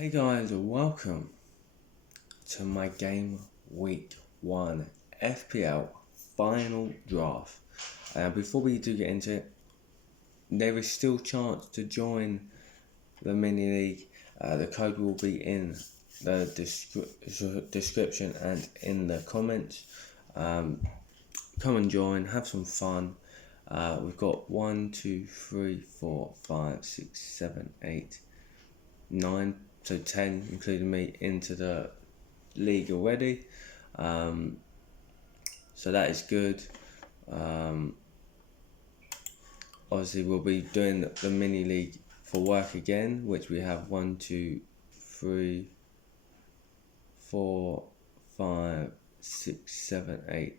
Hey guys, welcome to my Game Week 1 FPL final draft. Before we do get into it, there is still chance to join the mini league. The code will be in the description and in the comments. Come and join, have some fun. We've got 1, 2, 3, 4, 5, 6, 7, 8, 9, so 10 including me into the league already. So that is good. Obviously we'll be doing the mini league for work again, which we have 1, 2, 3, 4, 5, 6, 7, 8,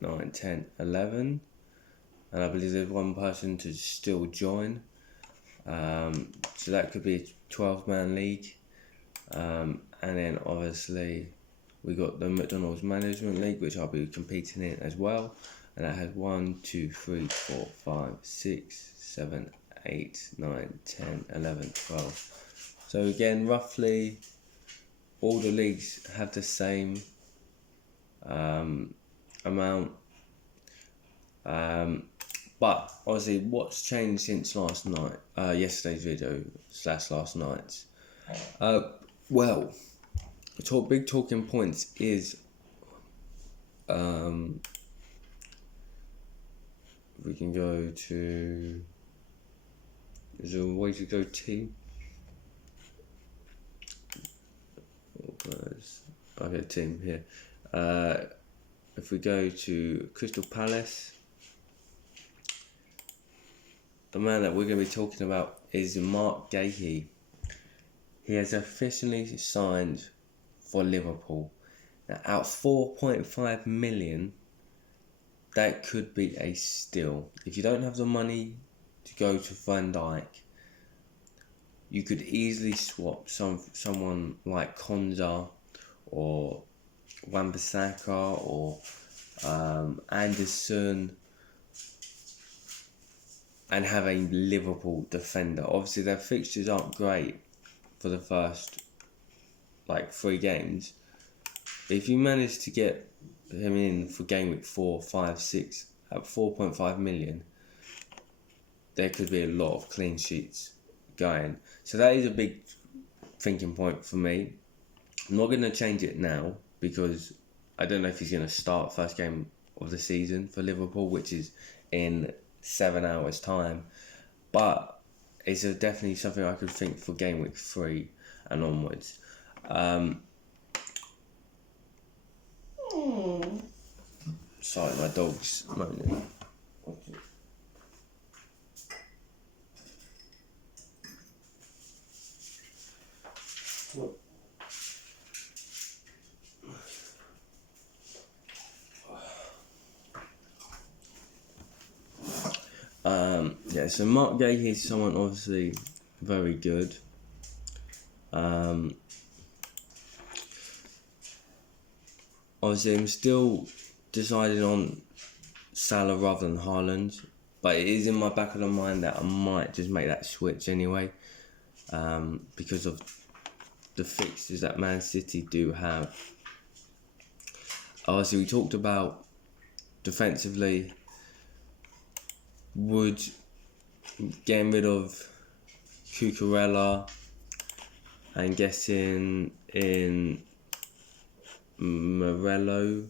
9, 10, 11, and I believe there's one person to still join. So that could be a 12-man league, and then obviously we got the McDonald's Management League, which I'll be competing in as well, and that has 1, 2, 3, 4, 5, 6, 7, 8, 9, 10, 11, 12. So again, roughly all the leagues have the same amount. But obviously, what's changed since last night, yesterday's video / last night's? Well, the big talking points is we can go to. Is there a way to go team? Okay, team here. If we go to Crystal Palace, the man that we're going to be talking about is Mark Gahey. He has officially signed for Liverpool. Now, at 4.5 million, that could be a steal. If you don't have the money to go to Van Dijk, you could easily swap someone like Konza or Wan-Bissaka or Anderson and have a Liverpool defender. Obviously, their fixtures aren't great for the first 3 games. But if you manage to get him in for game week 4, 5, 6 at 4.5 million, there could be a lot of clean sheets going. So that is a big thinking point for me. I'm not going to change it now because I don't know if he's going to start first game of the season for Liverpool, which is in 7 hours time, but it's definitely something I could think for game week 3 and onwards. Sorry, my dog's moaning. Yeah, so Mark Gahey is someone obviously very good. Obviously, I'm still deciding on Salah rather than Haaland, but it is in my back of the mind that I might just make that switch anyway, because of the fixtures that Man City do have. Obviously, we talked about defensively, would getting rid of Cucurella and getting in Morello,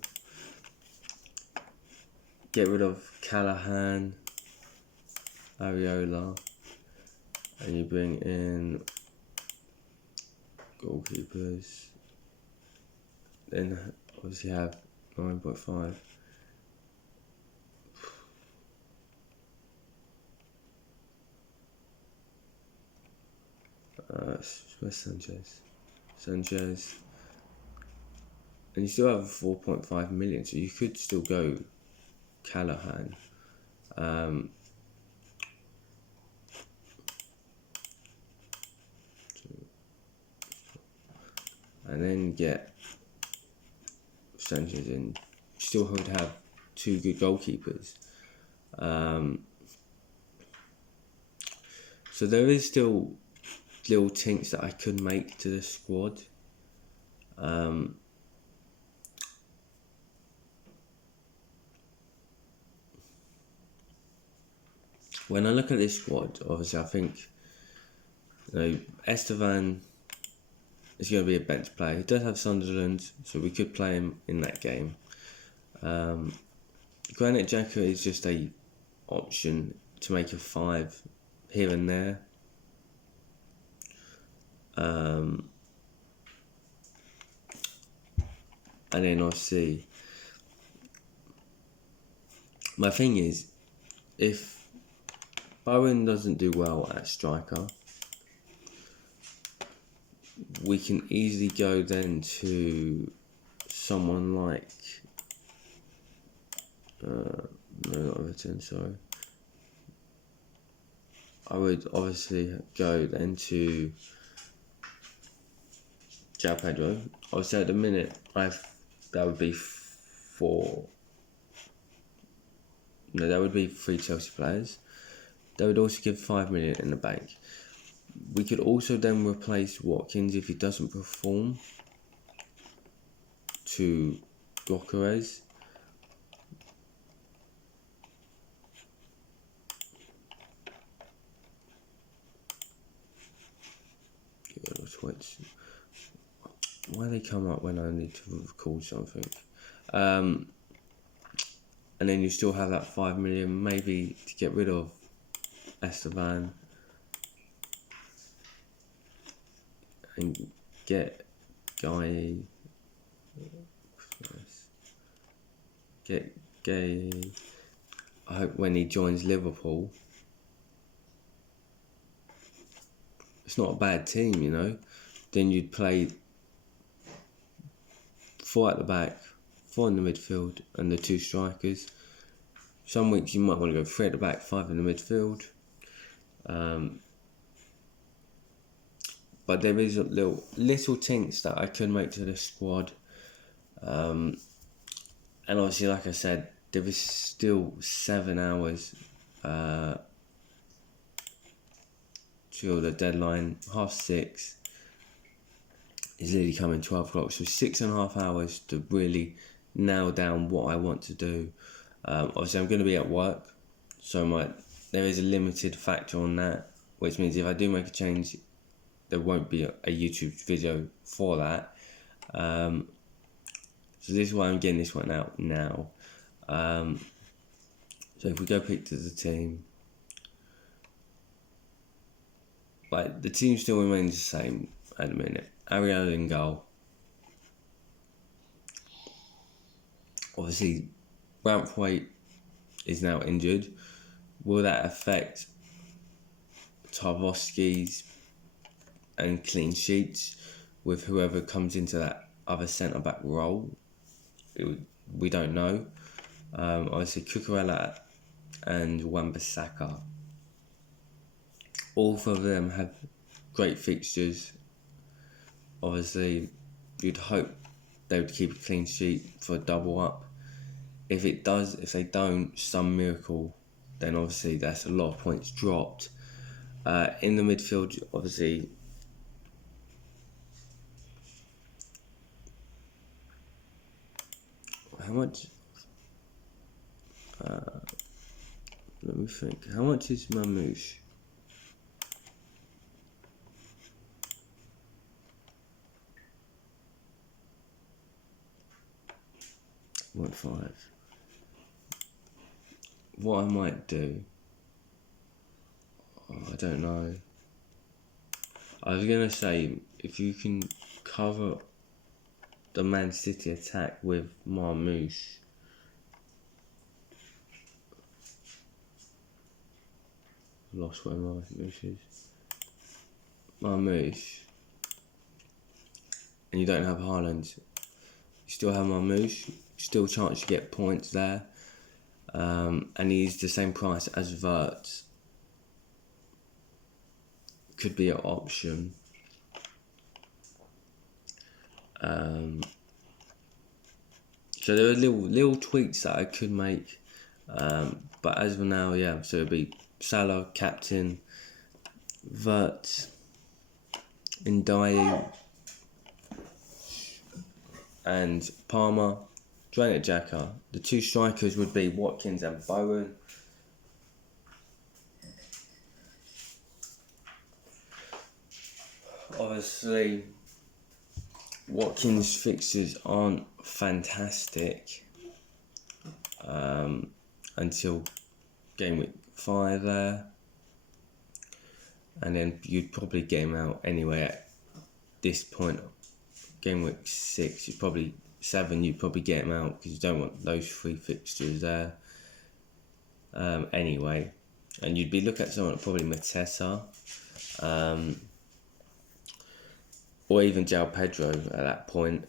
get rid of Callahan, Areola, and you bring in goalkeepers. Then obviously have 9.5. Where's Sanchez? And you still have 4.5 million, so you could still go Callahan. And then get Sanchez in. Still would have 2 good goalkeepers. So there is still little tinks that I could make to the squad. When I look at this squad, obviously I think, Estevan is going to be a bench player. He does have Sunderland, so we could play him in that game. Granit Xhaka is just a option to make a 5 here and there. And then obviously, my thing is, if Bowen doesn't do well at striker, we can easily go then to someone like no, not Everton, sorry. I would obviously go then to João Pedro. Obviously at the minute that would be 3 Chelsea players. They would also give 5 million in the bank. We could also then replace Watkins if he doesn't perform to Gyökeres. Why they come up when I need to record something? And then you still have that 5 million maybe to get rid of Esteban and get Gay. I hope when he joins Liverpool, it's not a bad team, Then you'd play 4 at the back, 4 in the midfield, and the 2 strikers. Some weeks you might want to go 3 at the back, 5 in the midfield. But there is a little tints that I could make to the squad. And obviously, like I said, there is still 7 hours till the deadline. 6:30 is literally coming 12 o'clock. So 6.5 hours to really nail down what I want to do. Obviously, I'm going to be at work, so there is a limited factor on that, which means if I do make a change, there won't be a YouTube video for that. So this is why I'm getting this one out now. So if we go pick to the team, the team still remains the same at the minute. Ariel in goal. Obviously, Braithwaite is now injured. Will that affect Tarkowski's and clean sheets with whoever comes into that other centre-back role? We don't know. Obviously, Cucurella and Wan-Bissaka. All 4 of them have great fixtures. Obviously, you'd hope they would keep a clean sheet for a double up. If they don't, some miracle, then obviously that's a lot of points dropped. In the midfield, obviously, how much? Let me think. How much is Mamouche? 1.5. What I might do, I don't know. I was gonna say, if you can cover the Man City attack with Marmouche, lost where Marmouche is. Marmouche, and you don't have Haaland. You still have Marmouche, still chance to get points there. And he's the same price as Vert. Could be an option. So there are little tweaks that I could make. But as of now, yeah, so it'll be Salah, captain, Vert, Ndiaye and Palmer, Granit Xhaka. The two strikers would be Watkins and Bowen. Obviously, Watkins' fixtures aren't fantastic until game week 5 there, and then you'd probably get him out anyway at this point. Game week 6, you'd probably 7, you'd probably get him out because you don't want those 3 fixtures there anyway. And you'd be looking at someone like probably Mateta or even João Pedro at that point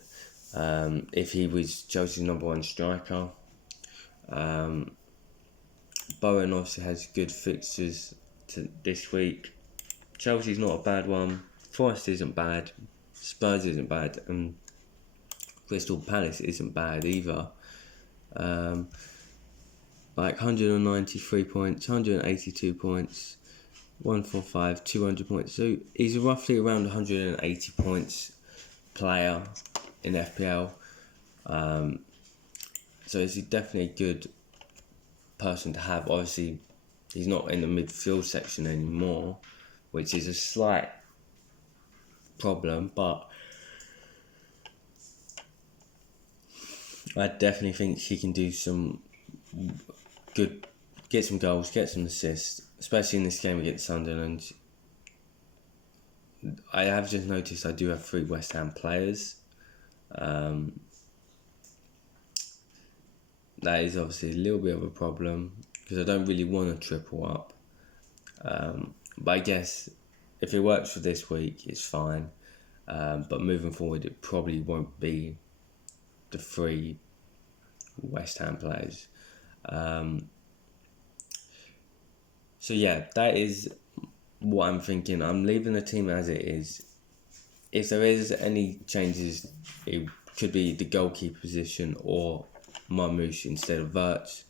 if he was Chelsea's number 1 striker. Bowen obviously has good fixtures this week. Chelsea's not a bad one. Forest isn't bad. Spurs isn't bad. And Crystal Palace isn't bad either. Like 193 points, 182 points, 145, 200 points. So he's roughly around 180 points player in FPL. So he's definitely a good person to have. Obviously, he's not in the midfield section anymore, which is a slight problem, but I definitely think he can do some good, get some goals, get some assists, especially in this game against Sunderland. I have just noticed I do have 3 West Ham players. That is obviously a little bit of a problem because I don't really want to triple up. But I guess if it works for this week, it's fine. But moving forward, it probably won't be the 3 West Ham players. So yeah, that is what I'm thinking. I'm leaving the team as it is. If there is any changes, it could be the goalkeeper position or Marmoush instead of Wirtz.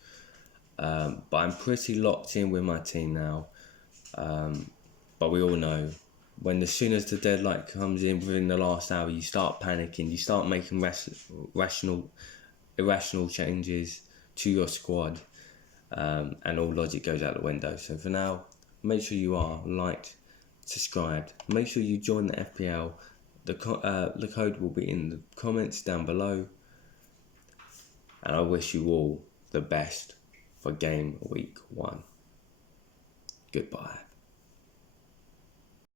But I'm pretty locked in with my team now. But we all know as soon as the deadline comes in within the last hour, you start panicking. You start making irrational changes to your squad, and all logic goes out the window. So for now, make sure you are liked, subscribed. Make sure you join the FPL. The code will be in the comments down below. And I wish you all the best for game week 1. Goodbye.